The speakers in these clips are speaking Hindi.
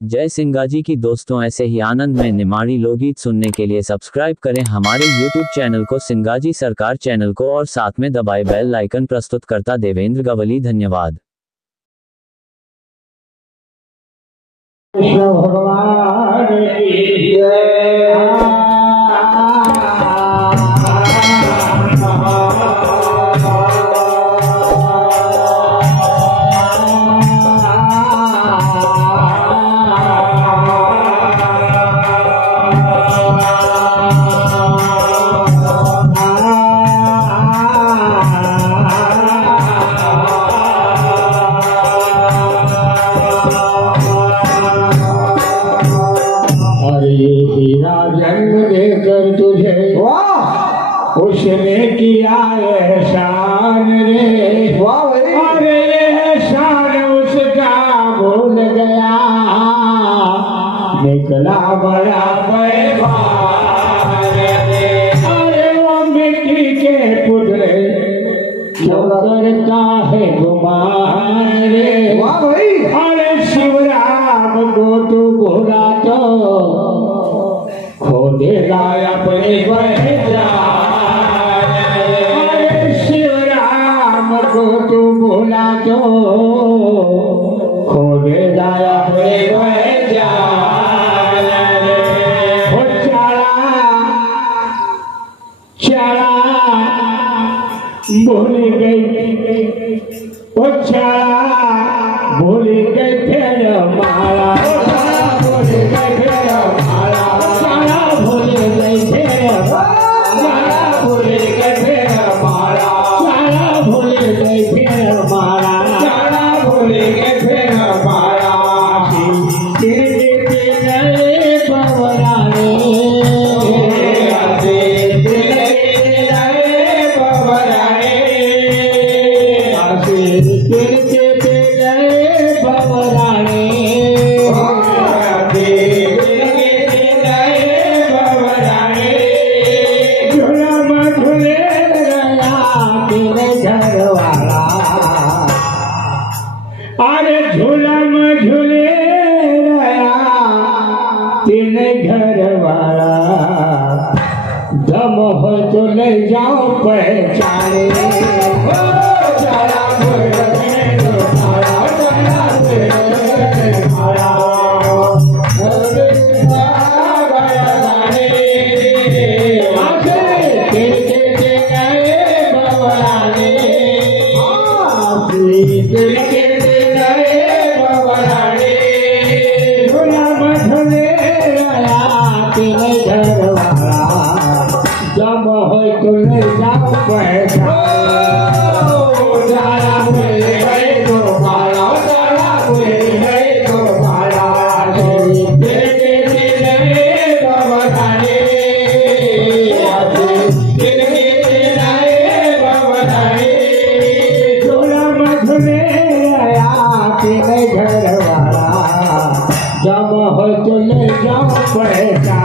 जय सिंगाजी की दोस्तों, ऐसे ही आनंद में निमाड़ी लोकगीत सुनने के लिए सब्सक्राइब करें हमारे YouTube चैनल को, सिंगाजी सरकार चैनल को, और साथ में दबाए बेल आइकन। प्रस्तुतकर्ता देवेंद्र गवली। धन्यवाद। भगवान की जय। जन्म देकर तुझे उसने किया एहसान रे, अरे एहसान उसका भूल गया, निकला बड़ा बेईमान रे। अरे वो मिट्टी के पुतले क्यों करता है गुमान रे। अरे शिवराम को तू भूला तो खो देगा अपने पहचान। शिवराम को तू भूला तो खो देगा अपने पहचान। वो चला भूल गई, वो चला भूल गई फिर मारा, भूल गई फिर मारा, भूल गई फिर मारा, भूल गई फिर मारा, भूल गई फिर मारा, भूल गई फिर मारा। अरे झूलम झूले रहा तेरे घर वाला, दम हो तो ले जाओ पहचाने। जब हो तो ले जाओ पैसा, जाला भूल गए तो मारा, जाला भूल गए तो मारा, झूला मधुले आया तेरे घर वाला, जब हो तो ले जाओ पैसा।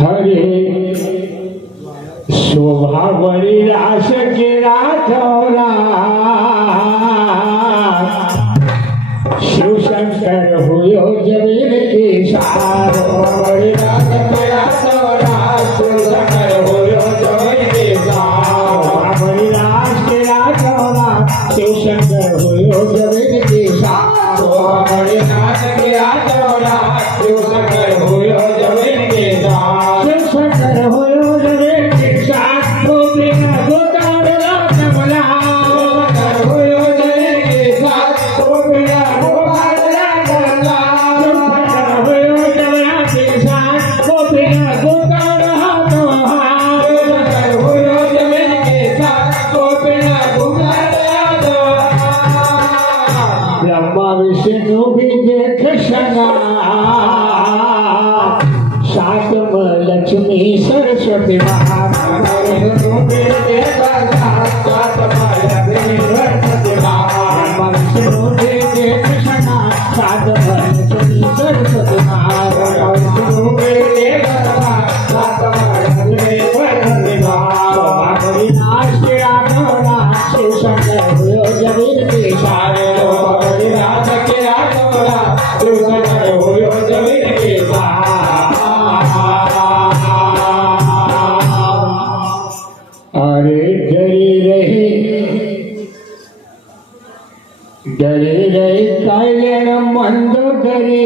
हरे शोभा बड़ी रास के राठौरा, शिव शंकर हुयो जमीन के सार। बड़ी रास के राठौरा, शिव शंकर हुयो जमीन के सार। बड़ी रास के राठौरा, शिव शंकर हुयो जमीन के सार। बड़ी रास के राठौरा, शिव शंकर हुयो जमीन के सार। शिव शंकर हुयो जमीन के सार। गोपिका गोतार रात मला, डरे रहे कल्याण मंद करे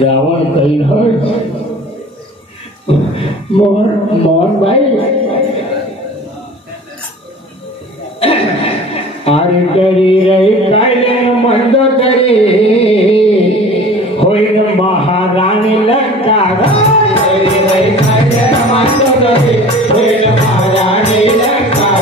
रावण कहीं मोहन भाई अरे डरी रहे कल्याण मंद करे होइन महारानी लंका डरी रहे कल्याण मंद करे होइन महारानी लंका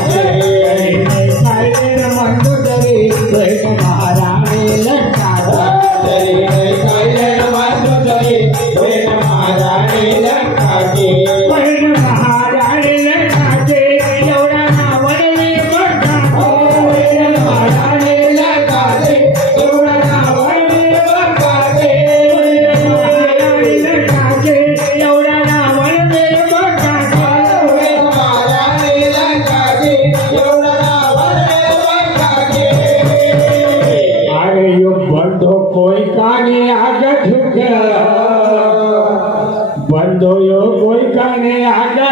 बंदो यो कोई काने आगा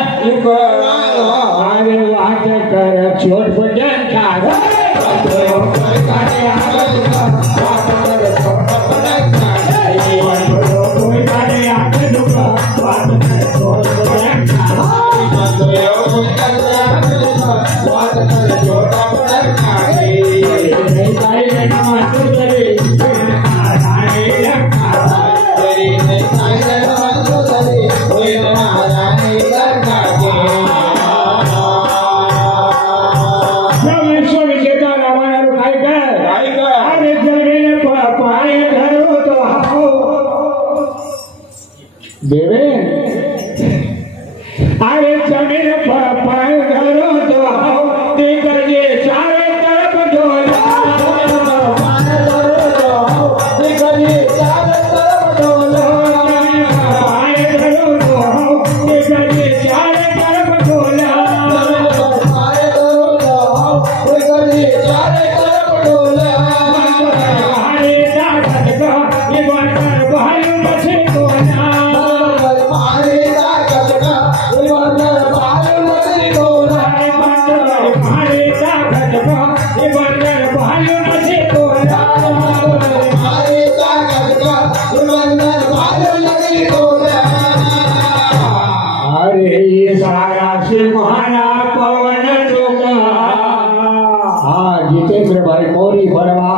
अरे वाट कर छोट बटन का बंदो यो कोई काने आगा वाट कर छोट बटन का बंदो यो कोई काने आगा वाट कर छोट बटन का बंदो यो कोई काने आगा वाट कर छोट बटन का नहीं काई लेना मत करे देवे अरे जमीन पर घरो तो देकर ये चारों तरफ डोला देकर ये चारों तरफ डोला आए घरो तो देकर ये चारों तरफ डोला आए घरो तो देकर ये चारों तरफ डोला अरे दादा का ये बनकर भाई मुझे कोना जितेंद्र भाई मोरी भरवा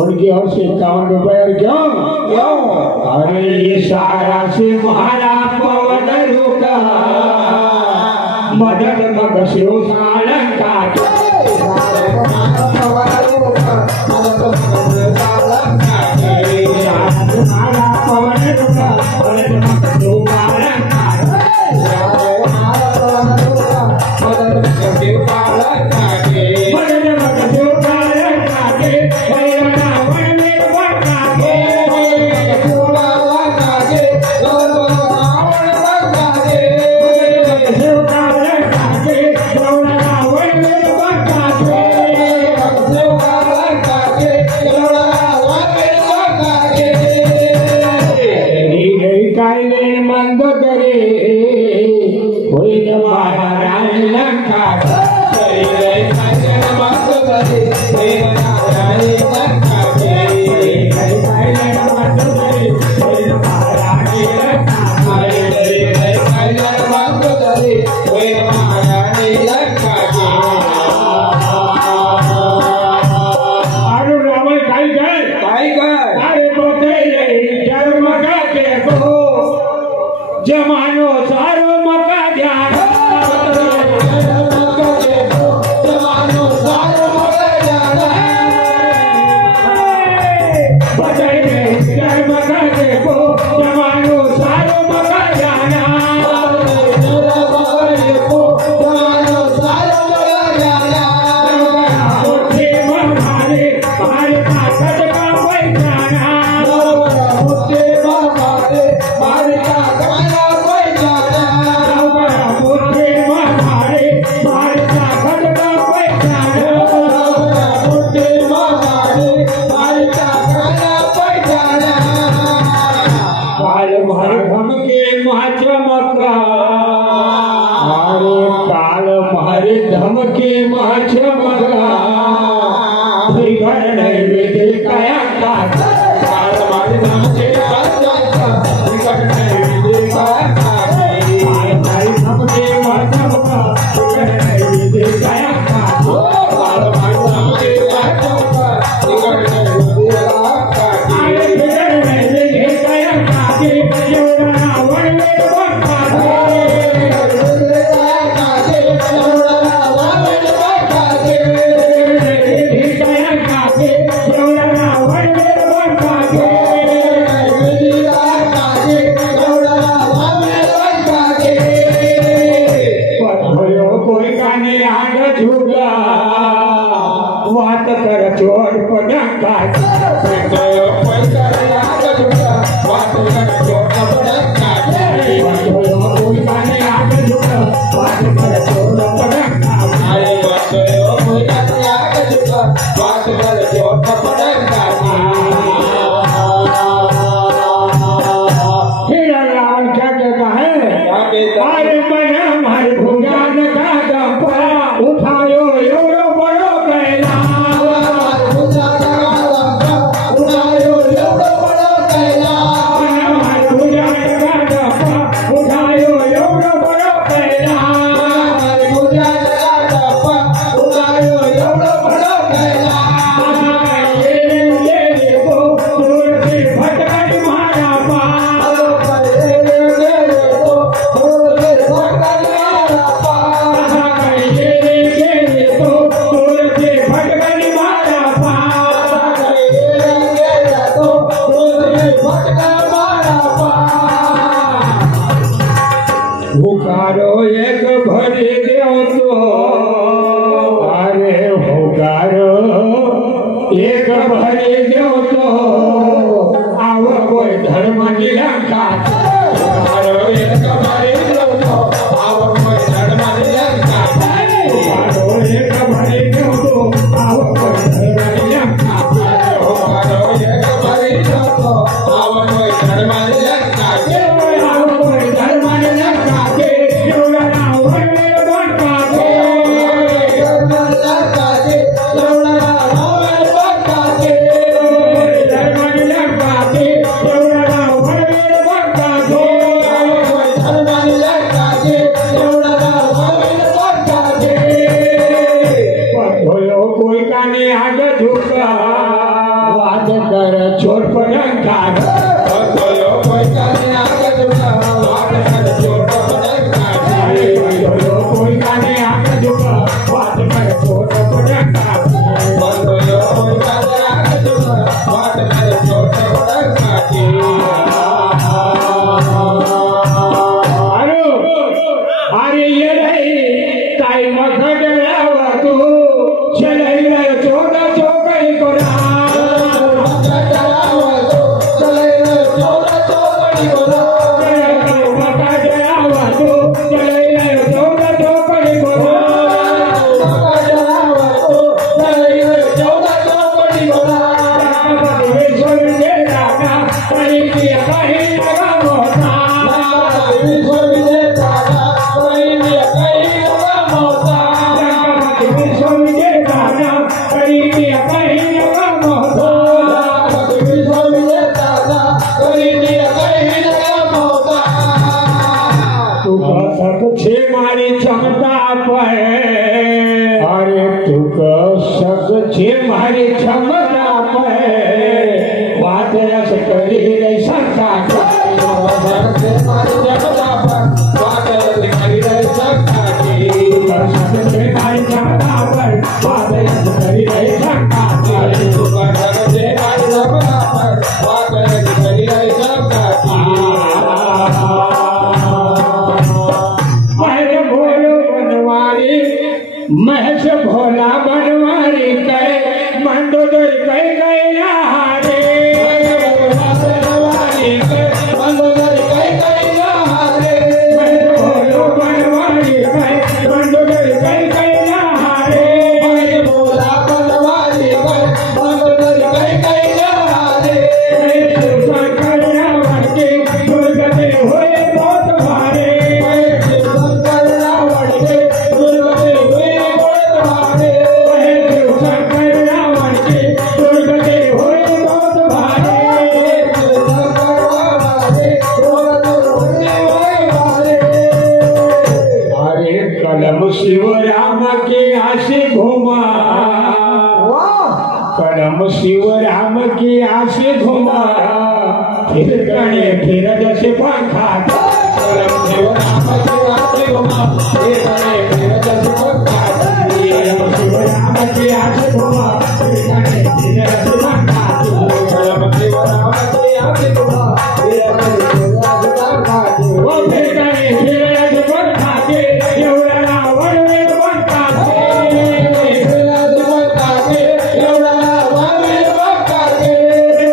उनकी ओर से 51 रुपए और क्यों अरे ये सारा से महारा पवन रुका मदद मग शिव सालन का पवन रुका मदद मग शिव सालन का मंद करे कोई महारानी लंका मंद करे कोई महारानी लंका जमानो सारो मका ध्यान जमानो सारो मका ध्यान बजाई मका देखो जमानो सारो मका धमके चमका काल मारे धमके चमका बिगड़ नहीं विधि कया काल मारे धमके चमका बिगड़ नहीं विधि कया काल मारे धमके चमका बिगड़ नहीं विधि कया काल मारे धमके चमका बिगड़ नहीं विधि कया बात कर चोर पड़ंगा उठायो एवढो बड़ो कैला उठायो एवढो बड़ो कैला उठायो एवढो बड़ो कैला उठायो एवढो बड़ो कैला भटकट मारा हुकारो एक भरी देव तो अरे हुकारो एक भरी देव तो आव कोई धर्म निरंका हुकारो एक भरी देव तो आव कोई धर्म निरंका हुकारो एक भरी देव तो आव कोई धर्म निरंका हुकारो एक भरी देव तो आव कोई धर्म निरंका आव कोई धर्म निरंका कोई काने आग झुका वाद कर छोट पड़ंगा कोई काने आग झुका वाद कर छोट पड़ंगा कोई काने आग झुका वाद कर छोट पड़ंगा कोई काने आग झुका वाद कर छोट पड़ंगा अरे ये रही ताई मखड लावा तू चले चोर चौकड़ी को मारी क्षमता पर अरे तू शक छे मारी क्षमता पर बात रस करी नहीं सकता मारी क्षमता पर बात रस करी नहीं सकता शक छे मारी क्षमता पर बात रस करी नहीं सकता मारी क्षमता पर बात रस करी नहीं सकता महस भोला बनवारी कह मंडोदर कह गया हारे बनवारी कह मंडोदर कह गया हारे भोलो बनवारी कह मंडोदर कह गया हारे भोला बनवारी कह मंडोदर कह गया हारे दुर्गा कन्या वर्गे दुर्गति कलम शिव राम के आशे घुमा, कलम शिव राम के आशे घुमा, फिर कणे फिर जैसे पंखा, कलम शिव राम के आशे घुमा, फिर कणे फिर जैसे पंखा, कलम शिव राम के आशे घुमा, फिर कणे फिर जैसे पंखा, कलम शिव राम के आशे घुमा, फिर कणे फिर जैसे पंखा, वो फिर कणे फिर जैसे पंखा के एवढा रावण वेद पंखा के, फिर जैसे पंखा के एवढा रावण वेद पंखा के, फिर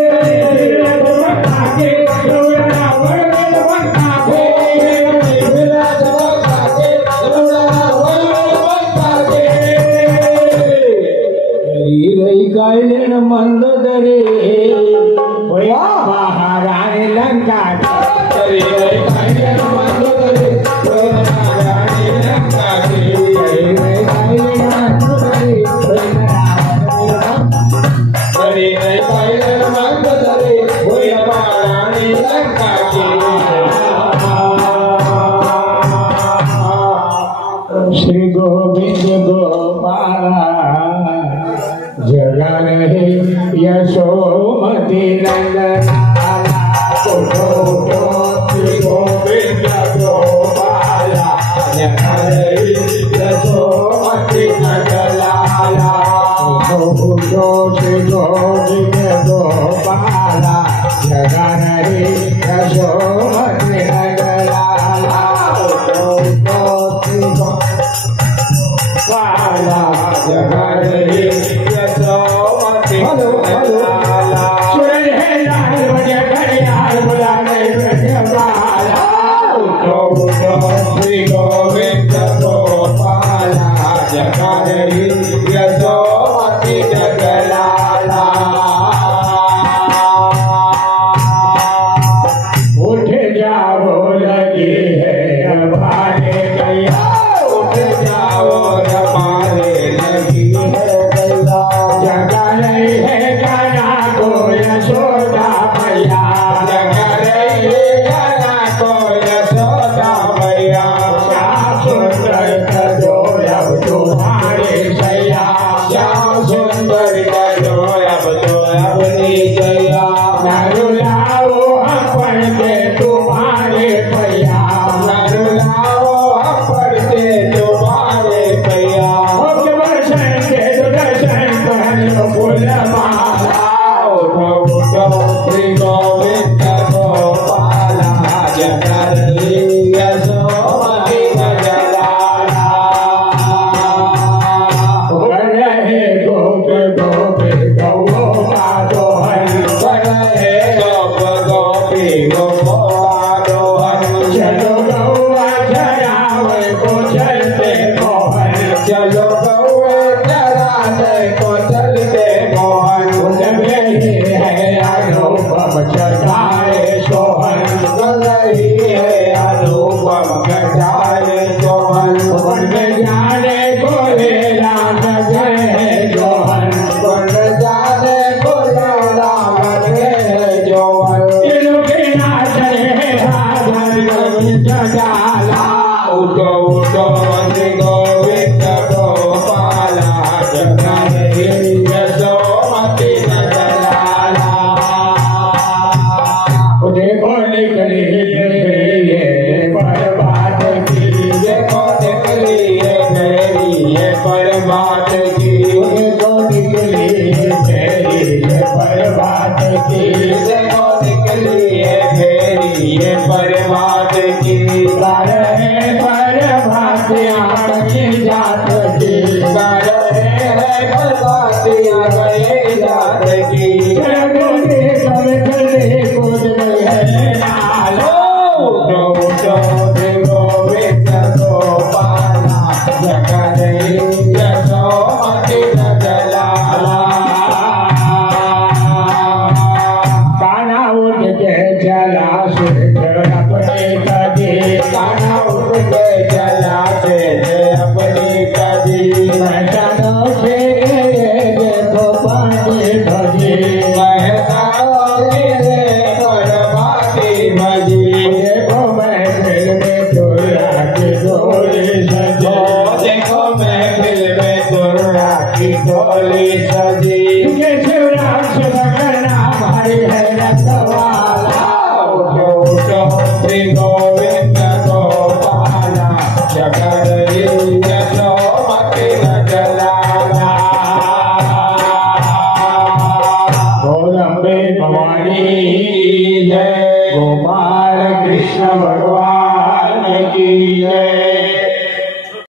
जैसे पंखा के एवढा रावण वेद पंखा के, फिर जैसे पंखा के एवढा रावण वेद पंखा के, रही गायलेन मंद दरे होया महाराणी लंका, रही गायलेन मंद दरे होया महाराणी लंका के, रही गायलेन मंद दरे होया महाराणी लंका के, श्री गोविंद गोपाला जगा रहे यशोमती नंदलाला, उठो उठो श्री गोविंद गोपाला जगा रहे यशोमती नंदलाला, उठो उठो श्री गोविंद गोपाला जगा रहे यशोमती नंदलाला, उठो उठो श्री गोपाला जगा रहे यशोमती नंदलाला, सुन है लाल बजे घड़ियाल बुलाने ब्रजमाला, उठो उठो श्री गोविंद गोपाला जगा रहे यशोमती नंदलाला, उठ जाओ लगी है हमारे गैया, उठ जाओ हमारे लगी है गैया, जगा रही है गाना को यशोदा मैया, जगा रही है गाना को यशोदा मैया, श्याम सुंदर करो अब तुम्हारे सैया, श्याम सुंदर करो अब तो अपनी जया, नरुलाओ अपन के तुम्हारे भैया, नरुलाओ अपन के तुम्हारे भैया, दर्शन के दर्शन कर फूल माला, उठो उठो श्री गोविंद गोपाला जगा रहे यशोमती नंदलाला, रहे गोप गोप गौवा दोहन, रहे गोप गोपी गौवा दोहन, चलो गौवा चरावे को चलते मोहन, चलो गौवा चरावे को चलते मोहन, उनमें है अनुपम चढ़ाए सोहन, रही है अनुपम चढ़ाए सोहन, उनमें जाने को लेला नजर जोहन, उनमें जाने को लेला नजर जोहन, इनके नाचने हाजर गोविंद जाला, उठो उठो श्री गोविंद गोपाला जगा रहे यशोमती नंदलाला, देखो निकली ये बर्बाद की, देखो निकली ये बर्बाद की, देखो निकली ये बर्बाद की, देखो निकली ये बर्बाद की, बर्बाद आगे भवानी जय गोपाल कृष्ण भगवान